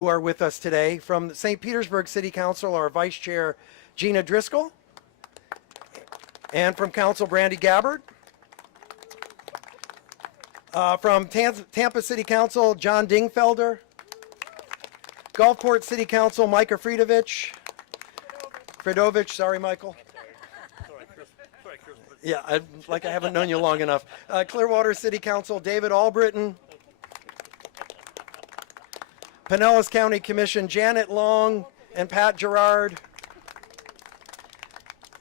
who are with us today. From St. Petersburg City Council, our Vice Chair, Gina Driscoll. And from Council, Brandy Gabbard. From Tampa City Council, John Dingfelder. Gulfport City Council, Micah Fridovich, sorry, Michael. Yeah, I haven't known you long enough. Clearwater City Council, David Albritton. Pinellas County Commission, Janet Long and Pat Gerard.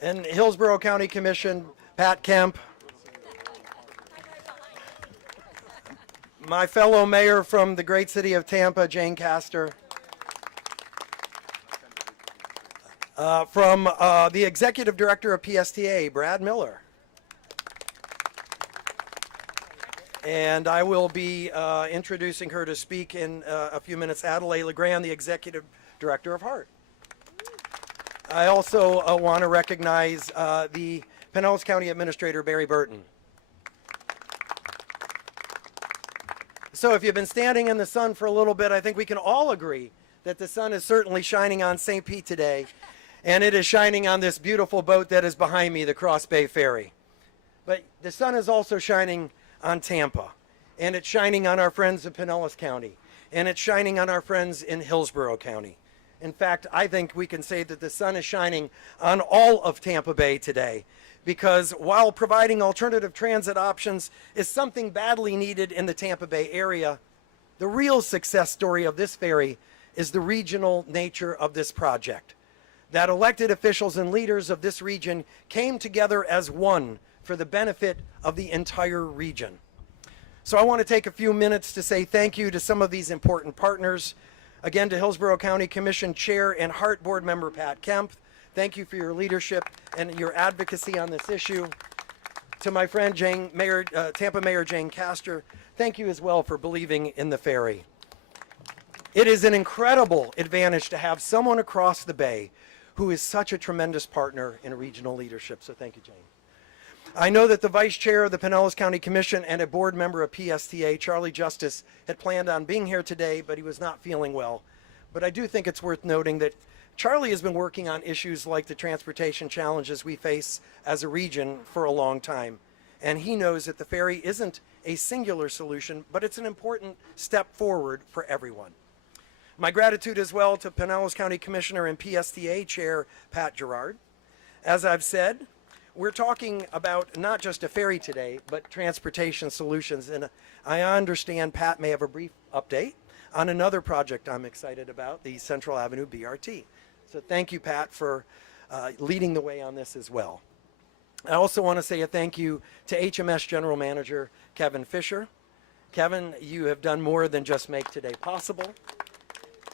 And Hillsborough County Commission, Pat Kemp. My fellow mayor from the great city of Tampa, Jane Castor. From the executive director of PSTA, Brad Miller. And I will be introducing her to speak in a few minutes, Adelaide LeGrand, the executive director of HART. I also want to recognize the Pinellas County Administrator, Barry Burton. So if you've been standing in the sun for a little bit, I think we can all agree that the sun is certainly shining on St. Pete today, and it is shining on this beautiful boat that is behind me, the Cross-Bay Ferry. But the sun is also shining on Tampa, and it's shining on our friends in Pinellas County, and it's shining on our friends in Hillsborough County. In fact, I think we can say that the sun is shining on all of Tampa Bay today, because while providing alternative transit options is something badly needed in the Tampa Bay area, the real success story of this ferry is the regional nature of this project. That elected officials and leaders of this region came together as one for the benefit of the entire region. So I want to take a few minutes to say thank you to some of these important partners. Again, to Hillsborough County Commission Chair and HART Board Member Pat Kemp. Thank you for your leadership and your advocacy on this issue. To my friend Tampa Mayor Jane Castor, thank you as well for believing in the ferry. It is an incredible advantage to have someone across the bay who is such a tremendous partner in regional leadership. So thank you, Jane. I know that the Vice Chair of the Pinellas County Commission and a board member of PSTA, Charlie Justice, had planned on being here today, but he was not feeling well. But I do think it's worth noting that Charlie has been working on issues like the transportation challenges we face as a region for a long time. And he knows that the ferry isn't a singular solution, but it's an important step forward for everyone. My gratitude as well to Pinellas County Commissioner and PSTA Chair Pat Gerard. As I've said, we're talking about not just a ferry today, but transportation solutions. And I understand Pat may have a brief update on another project I'm excited about, the Central Avenue BRT. So thank you, Pat, for leading the way on this as well. I also want to say a thank you to HMS General Manager Kevin Fisher. Kevin, you have done more than just make today possible.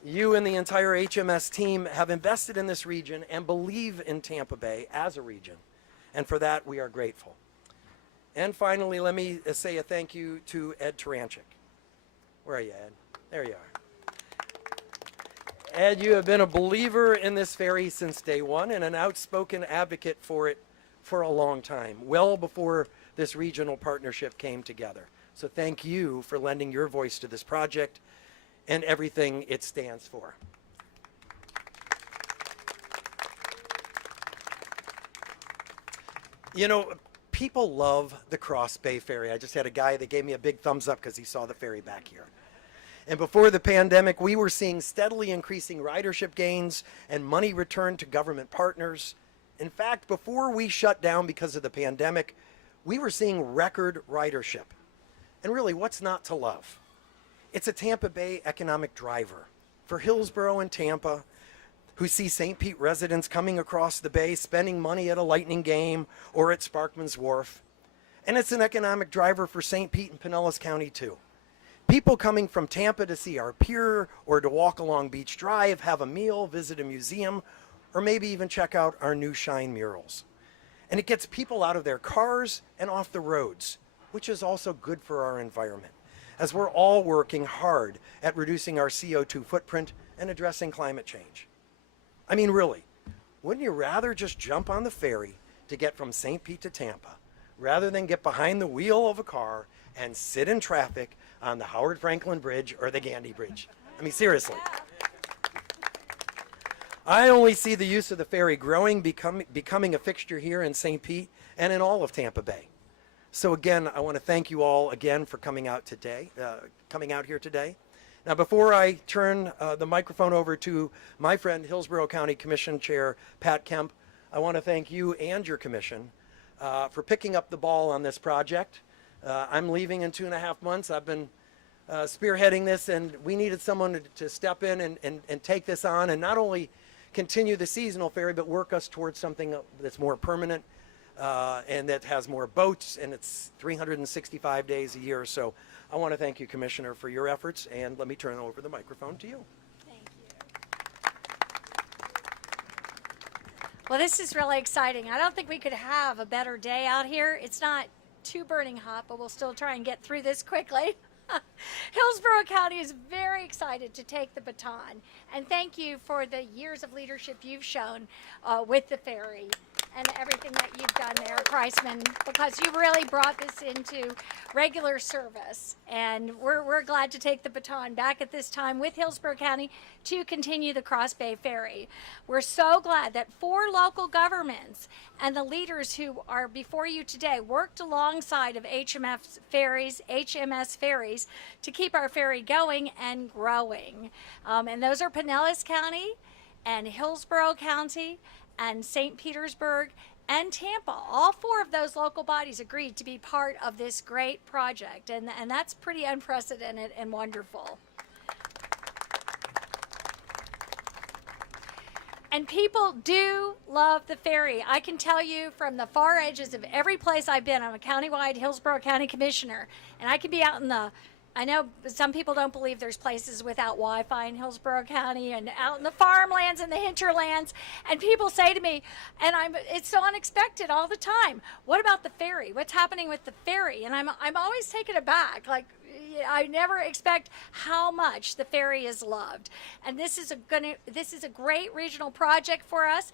You and the entire HMS team have invested in this region and believe in Tampa Bay as a region. And for that, we are grateful. And finally, let me say a thank you to Ed Taranchik. Where are you, Ed? There you are. Ed, you have been a believer in this ferry since day one and an outspoken advocate for it for a long time, well before this regional partnership came together. So thank you for lending your voice to this project and everything it stands for. You know, people love the Cross-Bay Ferry. I just had a guy that gave me a big thumbs up because he saw the ferry back here. And before the pandemic, we were seeing steadily increasing ridership gains and money returned to government partners. In fact, before we shut down because of the pandemic, we were seeing record ridership. And really, what's not to love? It's a Tampa Bay economic driver for Hillsborough and Tampa, who see St. Pete residents coming across the bay, spending money at a Lightning game or at Sparkman's Wharf. And it's an economic driver for St. Pete and Pinellas County too. People coming from Tampa to see our pier or to walk along Beach Drive, have a meal, visit a museum, or maybe even check out our new Shine murals. And it gets people out of their cars and off the roads, which is also good for our environment, as we're all working hard at reducing our CO2 footprint and addressing climate change. I mean, really, wouldn't you rather just jump on the ferry to get from St. Pete to Tampa, rather than get behind the wheel of a car and sit in traffic on the Howard Franklin Bridge or the Gandy Bridge? I mean, seriously. I only see the use of the ferry growing, becoming a fixture here in St. Pete and in all of Tampa Bay. So again, I want to thank you all again for coming out here today. Now, before I turn the microphone over to my friend, Hillsborough County Commission Chair Pat Kemp, I want to thank you and your commission for picking up the ball on this project. I'm leaving in 2.5 months. I've been spearheading this, and we needed someone to step in and take this on and not only continue the seasonal ferry, but work us towards something that's more permanent and that has more boats, and it's 365 days a year. So I want to thank you, Commissioner, for your efforts, and let me turn over the microphone to you. Thank you. Well, this is really exciting. I don't think we could have a better day out here. It's not too burning hot, but we'll still try and get through this quickly. Hillsborough County is very excited to take the baton, and thank you for the years of leadership you've shown with the ferry and everything that you've done there, Kriseman, because you really brought this into regular service. And we're glad to take the baton back at this time with Hillsborough County to continue the Cross-Bay Ferry. We're so glad that 4 local governments and the leaders who are before you today worked alongside of HMS Ferries to keep our ferry going and growing. And those are Pinellas County and Hillsborough County and St. Petersburg and Tampa. All 4 of those local bodies agreed to be part of this great project, and that's pretty unprecedented and wonderful. And people do love the ferry. I can tell you from the far edges of every place I've been. I'm a countywide Hillsborough County Commissioner, and I can be out in the, I know some people don't believe there's places without Wi-Fi in Hillsborough County and out in the farmlands and the hinterlands. And people say to me, and it's so unexpected all the time, what about the ferry? What's happening with the ferry? And I'm always taken aback. Like, I never expect how much the ferry is loved. And this is a great regional project for us.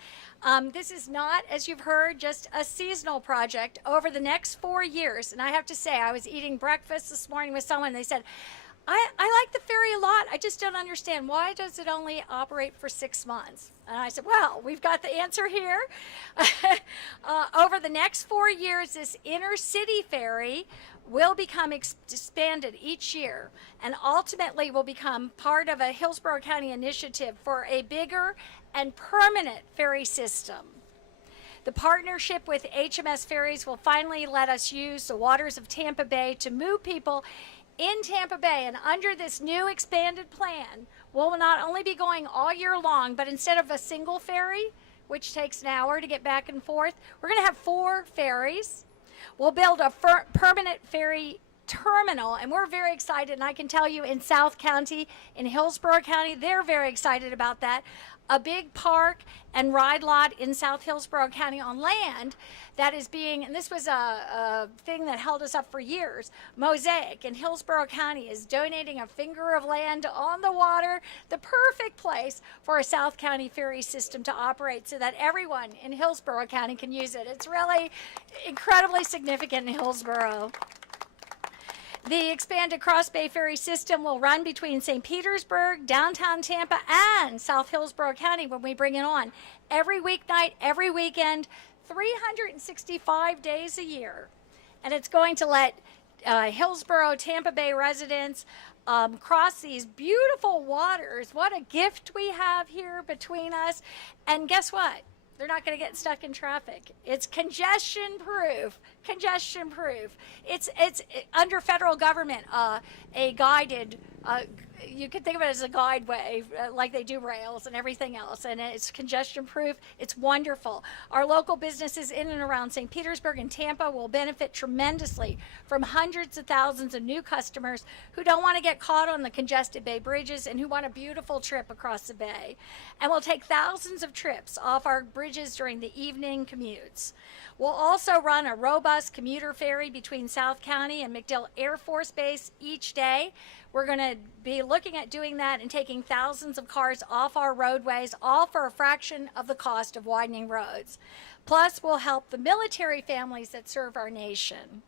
This is not, as you've heard, just a seasonal project. Over the next 4 years, and I have to say, I was eating breakfast this morning with someone, and they said, I like the ferry a lot. I just don't understand, why does it only operate for 6 months? And I said, well, we've got the answer here. Over the next 4 years, this inner city ferry will become expanded each year, and ultimately will become part of a Hillsborough County initiative for a bigger and permanent ferry system. The partnership with HMS Ferries will finally let us use the waters of Tampa Bay to move people in Tampa Bay, and under this new expanded plan, we'll not only be going all year long, but instead of a single ferry, which takes an hour to get back and forth, we're going to have 4 ferries. We'll build a permanent ferry terminal, and we're very excited, and I can tell you in South County, in Hillsborough County, they're very excited about that. A big park and ride lot in South Hillsborough County on land that is being, and this was a thing that held us up for years, Mosaic in Hillsborough County is donating a finger of land on the water, the perfect place for a South County ferry system to operate so that everyone in Hillsborough County can use it. It's really incredibly significant in Hillsborough. The expanded Cross-Bay Ferry system will run between St. Petersburg, downtown Tampa, and South Hillsborough County when we bring it on. Every weeknight, every weekend, 365 days a year. And it's going to let Hillsborough, Tampa Bay residents cross these beautiful waters. What a gift we have here between us. And guess what? They're not going to get stuck in traffic. It's congestion proof. Congestion proof. It's under federal government, a guided. You could think of it as a guideway, like they do rails and everything else, and it's congestion proof. It's wonderful. Our local businesses in and around St. Petersburg and Tampa will benefit tremendously from hundreds of thousands of new customers who don't want to get caught on the congested bay bridges and who want a beautiful trip across the bay. And we'll take thousands of trips off our bridges during the evening commutes. We'll also run a robust commuter ferry between South County and MacDill Air Force Base each day. We're going to be looking at doing that and taking thousands of cars off our roadways, all for a fraction of the cost of widening roads. Plus, we'll help the military families that serve our nation.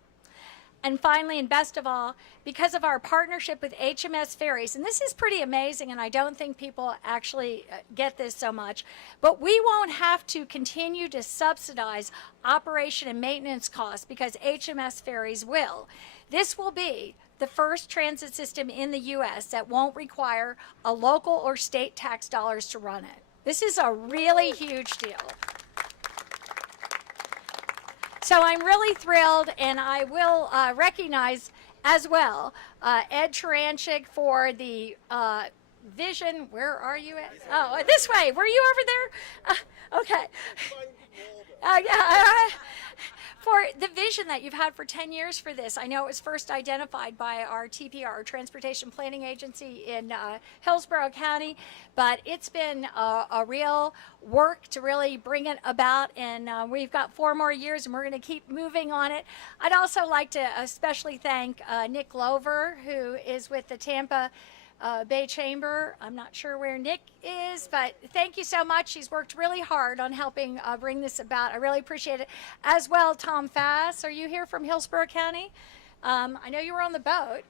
And finally, and best of all, because of our partnership with HMS Ferries, and this is pretty amazing, and I don't think people actually get this so much, but we won't have to continue to subsidize operation and maintenance costs because HMS Ferries will. This will be the first transit system in the U.S. that won't require a local or state tax dollars to run it. This is a really huge deal. So I'm really thrilled, and I will recognize as well Ed Taranchik for the vision. Where are you at? Oh, this way. Were you over there? Okay. Yeah. For the vision that you've had for 10 years for this. I know it was first identified by our TPR, our Transportation Planning Agency in Hillsborough County, but it's been a real work to really bring it about, and we've got 4 more years, and we're going to keep moving on it. I'd also like to especially thank Nick Glover, who is with the Tampa Bay Chamber. I'm not sure where Nick is, but thank you so much. He's worked really hard on helping bring this about. I really appreciate it. As well, Tom Fass, are you here from Hillsborough County? I know you were on the boat.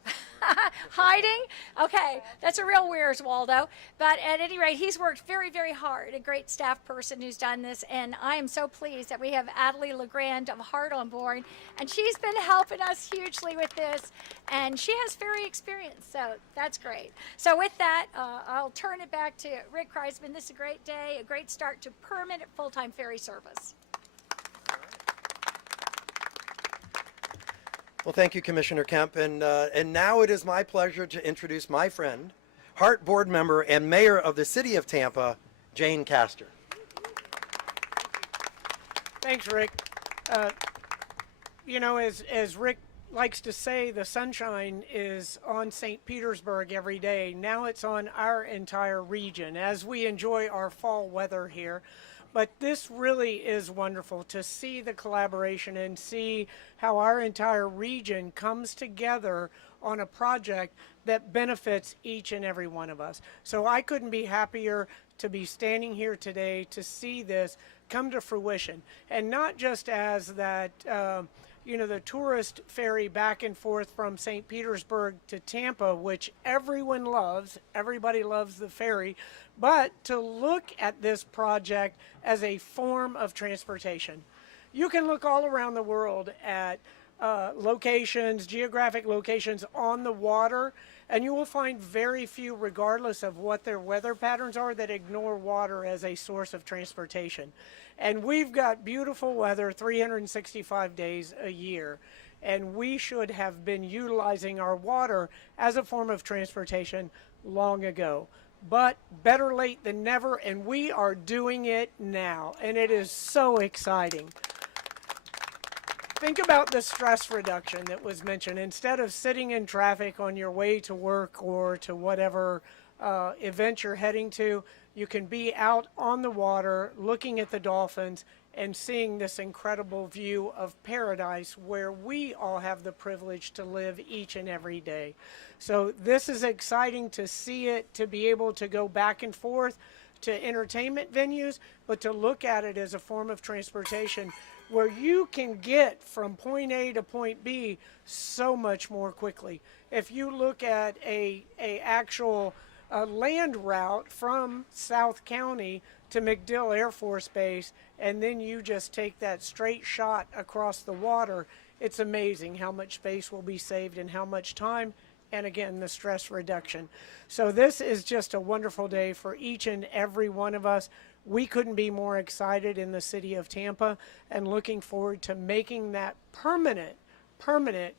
Hiding? Okay, that's a real Where's Waldo. But at any rate, he's worked very, very hard. A great staff person who's done this. And I am so pleased that we have Adelie LeGrand of Heart on board. And she's been helping us hugely with this. And she has ferry experience, so that's great. So with that, I'll turn it back to Rick Kriseman. This is a great day, a great start to permanent full-time ferry service. Well, thank you, Commissioner Kemp. And now it is my pleasure to introduce my friend, Heart Board member and Mayor of the City of Tampa, Jane Castor. Thanks, Rick. You know, as Rick likes to say, the sunshine is on St. Petersburg every day. Now it's on our entire region as we enjoy our fall weather here. But this really is wonderful to see the collaboration and see how our entire region comes together on a project that benefits each and every one of us. So I couldn't be happier to be standing here today to see this come to fruition. And not just as that, you know, the tourist ferry back and forth from St. Petersburg to Tampa, which everyone loves, everybody loves the ferry, but to look at this project as a form of transportation. You can look all around the world at locations, geographic locations on the water, and you will find very few, regardless of what their weather patterns are, that ignore water as a source of transportation. And we've got beautiful weather 365 days a year, and we should have been utilizing our water as a form of transportation long ago. But better late than never, and we are doing it now, and it is so exciting. Think about the stress reduction that was mentioned. Instead of sitting in traffic on your way to work or to whatever event you're heading to, you can be out on the water looking at the dolphins and seeing this incredible view of paradise where we all have the privilege to live each and every day. So this is exciting to see it, to be able to go back and forth to entertainment venues, but to look at it as a form of transportation where you can get from point A to point B so much more quickly. If you look at a actual land route from South County to MacDill Air Force Base, and then you just take that straight shot across the water, it's amazing how much space will be saved and how much time, and again, the stress reduction. So this is just a wonderful day for each and every one of us. We couldn't be more excited in the city of Tampa and looking forward to making that permanent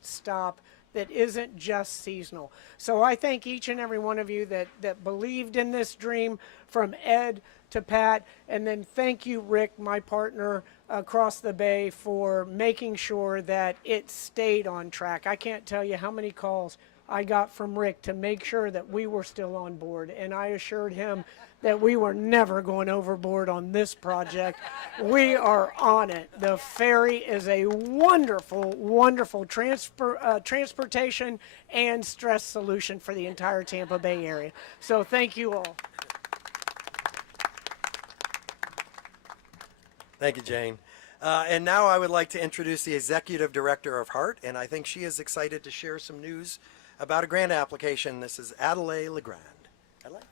stop that isn't just seasonal. So I thank each and every one of you that believed in this dream, from Ed to Pat, and then thank you, Rick, my partner across the bay, for making sure that it stayed on track. I can't tell you how many calls I got from Rick to make sure that we were still on board, and I assured him that we were never going overboard on this project. We are on it. The ferry is a wonderful, wonderful transportation and stress solution for the entire Tampa Bay area. So thank you all. Thank you, Jane. And now I would like to introduce the Executive Director of HART, and I think she is excited to share some news about a grant application. This is Adelaide Legrand. Adelaide?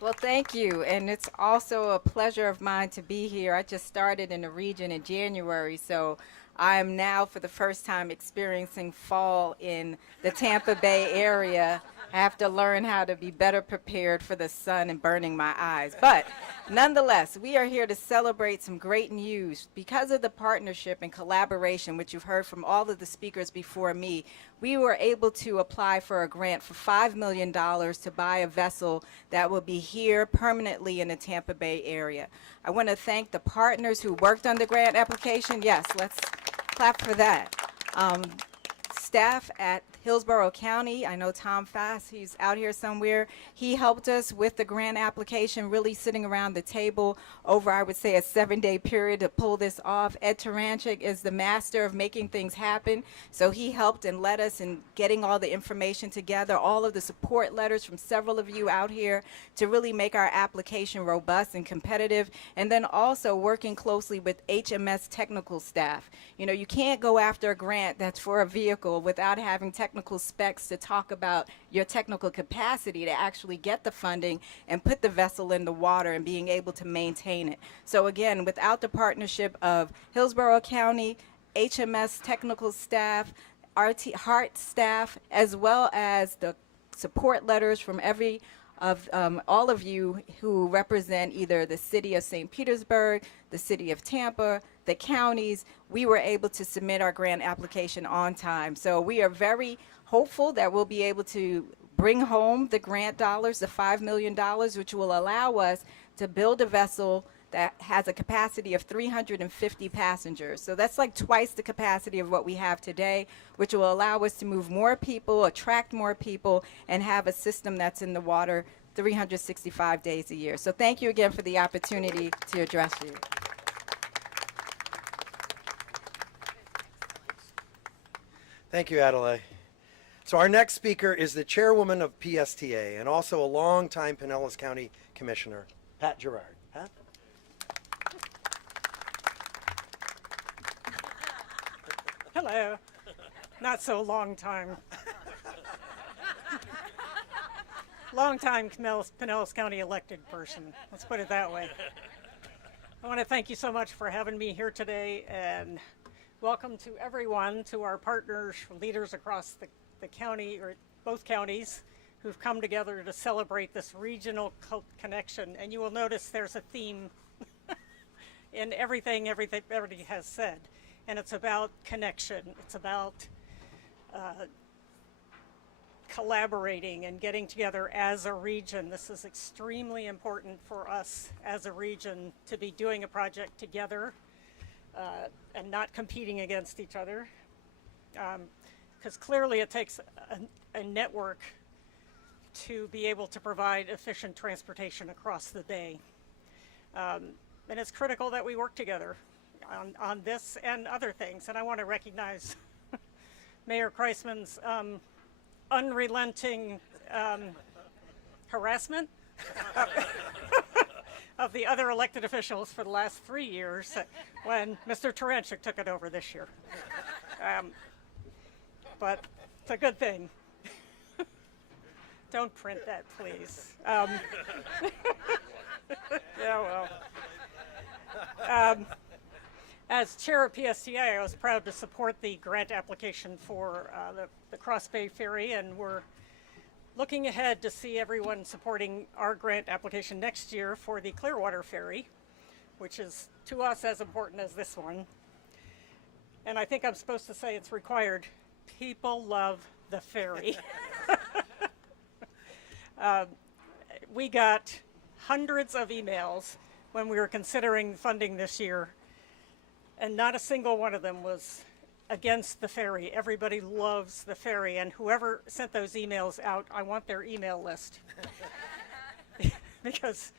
Well, thank you, and it's also a pleasure of mine to be here. I just started in the region in January, so I am now for the first time experiencing fall in the Tampa Bay area. I have to learn how to be better prepared for the sun and burning my eyes. But nonetheless, we are here to celebrate some great news. Because of the partnership and collaboration, which you've heard from all of the speakers before me, we were able to apply for a grant for $5 million to buy a vessel that will be here permanently in the Tampa Bay area. I want to thank the partners who worked on the grant application. Yes, let's clap for that. Staff at Hillsborough County, I know Tom Fass, he's out here somewhere. He helped us with the grant application, really sitting around the table over, I would say, a 7-day period to pull this off. Ed Taranchik is the master of making things happen, so he helped and led us in getting all the information together, all of the support letters from several of you out here to really make our application robust and competitive, and then also working closely with HMS technical staff. You know, you can't go after a grant that's for a vehicle without having technical specs to talk about your technical capacity to actually get the funding and put the vessel in the water and being able to maintain it. So again, without the partnership of Hillsborough County, HMS technical staff, HART staff, as well as the support letters from all of you who represent either the city of St. Petersburg, the city of Tampa, the counties, we were able to submit our grant application on time. So we are very hopeful that we'll be able to bring home the grant dollars, the $5 million, which will allow us to build a vessel that has a capacity of 350 passengers. So that's like twice the capacity of what we have today, which will allow us to move more people, attract more people, and have a system that's in the water 365 days a year. So thank you again for the opportunity to address you. Thank you, Adelaide. So our next speaker is the chairwoman of PSTA and also a longtime Pinellas County Commissioner, Pat Gerard. Pat? Hello. Not so long time. Long time Pinellas County elected person. Let's put it that way. I want to thank you so much for having me here today, and welcome to everyone, to our partners, leaders across the county, or both counties, who've come together to celebrate this regional connection. And you will notice there's a theme in everything everybody has said. And it's about connection. It's about collaborating and getting together as a region. This is extremely important for us as a region to be doing a project together and not competing against each other. Because clearly it takes a network to be able to provide efficient transportation across the bay. And it's critical that we work together on this and other things. And I want to recognize Mayor Kriseman's unrelenting harassment of the other elected officials for the last 3 years when Mr. Taranchik took it over this year. But it's a good thing. Don't print that, please. Yeah, well. As chair of PSTA, I was proud to support the grant application for the Cross-Bay Ferry, and we're looking ahead to see everyone supporting our grant application next year for the Clearwater Ferry, which is to us as important as this one. And I think I'm supposed to say it's required. People love the ferry. We got hundreds of emails when we were considering funding this year, and not a single one of them was against the ferry. Everybody loves the ferry, and whoever sent those emails out, I want their email list. Because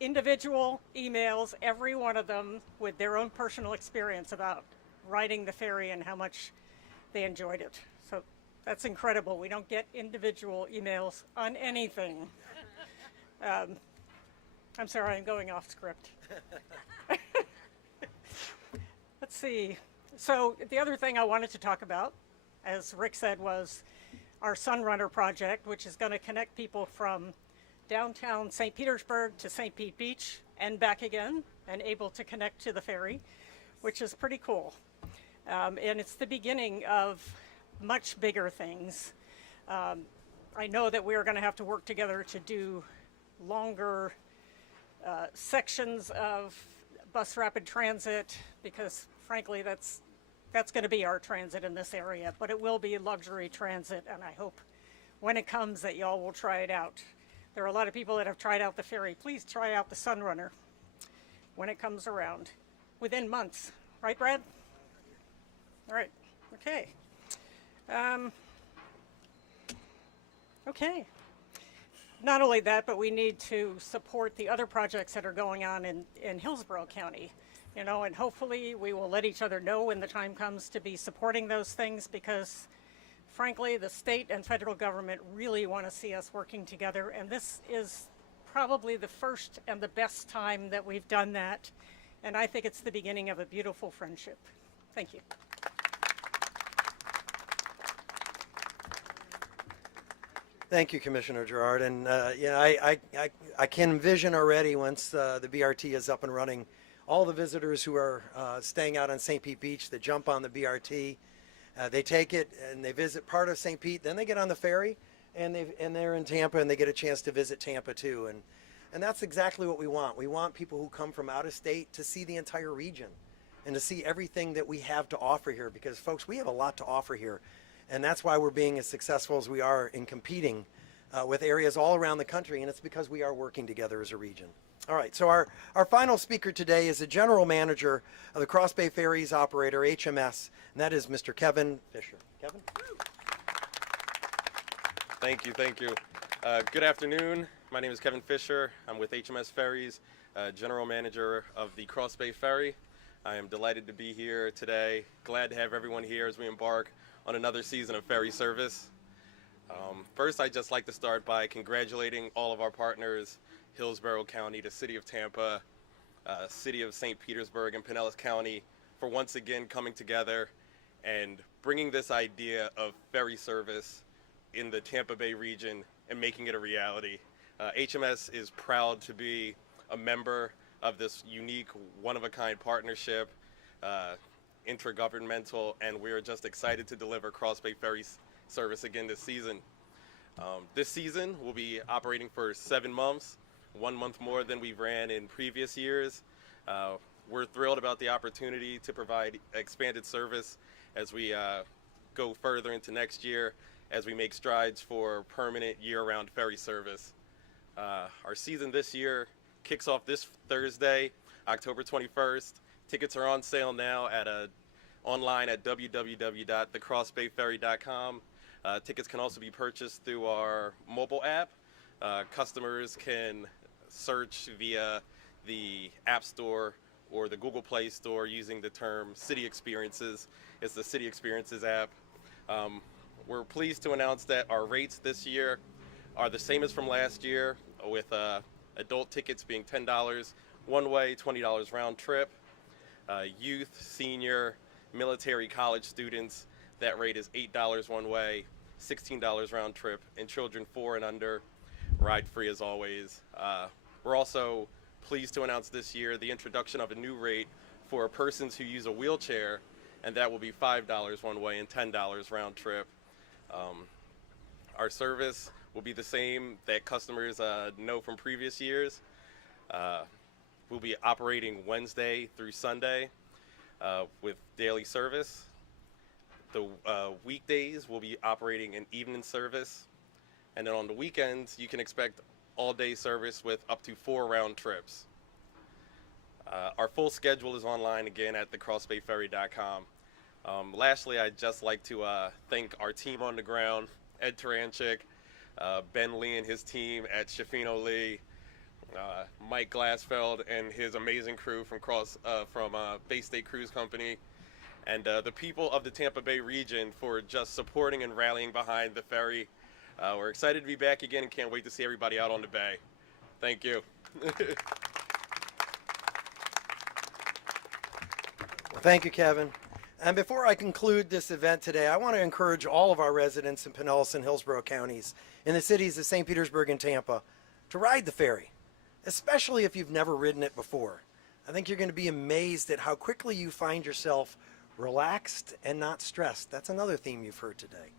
individual emails, every one of them with their own personal experience about riding the ferry and how much they enjoyed it. So that's incredible. We don't get individual emails on anything. I'm sorry, I'm going off script. Let's see. So the other thing I wanted to talk about, as Rick said, was our Sunrunner project, which is going to connect people from downtown St. Petersburg to St. Pete Beach and back again, and able to connect to the ferry, which is pretty cool. And it's the beginning of much bigger things. I know that we're going to have to work together to do longer sections of bus rapid transit, because frankly that's going to be our transit in this area, but it will be luxury transit, and I hope when it comes that y'all will try it out. There are a lot of people that have tried out the ferry. Please try out the Sunrunner when it comes around within months, right, Brad? All right. Okay. Okay. Not only that, but we need to support the other projects that are going on in Hillsborough County, you know, and hopefully we will let each other know when the time comes to be supporting those things, because frankly, the state and federal government really want to see us working together, and this is probably the first and the best time that we've done that, and I think it's the beginning of a beautiful friendship. Thank you. Thank you, Commissioner Gerard. And I can envision already, once the BRT is up and running, all the visitors who are staying out on St. Pete Beach that jump on the BRT, they take it and they visit part of St. Pete, then they get on the ferry and they're in Tampa and they get a chance to visit Tampa too. And that's exactly what we want. We want people who come from out of state to see the entire region and to see everything that we have to offer here, because folks, we have a lot to offer here. And that's why we're being as successful as we are in competing with areas all around the country, and it's because we are working together as a region. All right, so our final speaker today is the general manager of the Cross-Bay Ferries operator, HMS, and that is Mr. Kevin Fisher. Kevin? Thank you. Good afternoon. My name is Kevin Fisher. I'm with HMS Ferries, general manager of the Cross-Bay Ferry. I am delighted to be here today. Glad to have everyone here as we embark on another season of ferry service. First, I'd just like to start by congratulating all of our partners, Hillsborough County, the City of Tampa, City of St. Petersburg, and Pinellas County for once again coming together and bringing this idea of ferry service in the Tampa Bay region and making it a reality. HMS is proud to be a member of this unique, one-of-a-kind partnership, intergovernmental, and we are just excited to deliver Cross-Bay Ferry service again this season. This season we'll be operating for 7 months, 1 month more than we ran in previous years. We're thrilled about the opportunity to provide expanded service as we go further into next year, as we make strides for permanent year-round ferry service. Our season this year kicks off this Thursday, October 21st. Tickets are on sale now online at www.thecrossbayferry.com. Tickets can also be purchased through our mobile app. Customers can search via the App Store or the Google Play Store using the term City Experiences. It's the City Experiences app. We're pleased to announce that our rates this year are the same as from last year, with adult tickets being $10 one way, $20 round trip. Youth, senior, military, college students, that rate is $8 one way, $16 round trip, and children 4 and under, ride free as always. We're also pleased to announce this year the introduction of a new rate for persons who use a wheelchair, and that will be $5 one way and $10 round trip. Our service will be the same that customers know from previous years. We'll be operating Wednesday through Sunday with daily service. The weekdays we'll be operating an evening service, and then on the weekends you can expect all-day service with up to 4 round trips. Our full schedule is online again at thecrossbayferry.com. Lastly, I'd just like to thank our team on the ground, Ed Taranchik, Ben Lee and his team at Shafino Lee, Mike Glassfeld and his amazing crew from Bay State Cruise Company, and the people of the Tampa Bay region for just supporting and rallying behind the ferry. We're excited to be back again and can't wait to see everybody out on the bay. Thank you. Thank you, Kevin. And before I conclude this event today, I want to encourage all of our residents in Pinellas and Hillsborough counties in the cities of St. Petersburg and Tampa to ride the ferry, especially if you've never ridden it before. I think you're going to be amazed at how quickly you find yourself relaxed and not stressed. That's another theme you've heard today.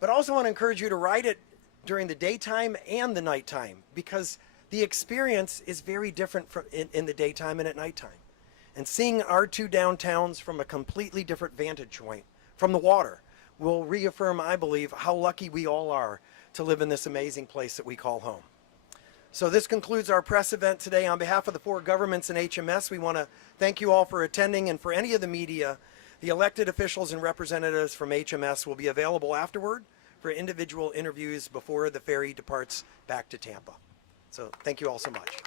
But I also want to encourage you to ride it during the daytime and the nighttime, because the experience is very different in the daytime and at nighttime. And seeing our two downtowns from a completely different vantage point from the water will reaffirm, I believe, how lucky we all are to live in this amazing place that we call home. So this concludes our press event today. On behalf of the four governments and HMS, we want to thank you all for attending, and for any of the media, the elected officials and representatives from HMS will be available afterward for individual interviews before the ferry departs back to Tampa. So thank you all so much.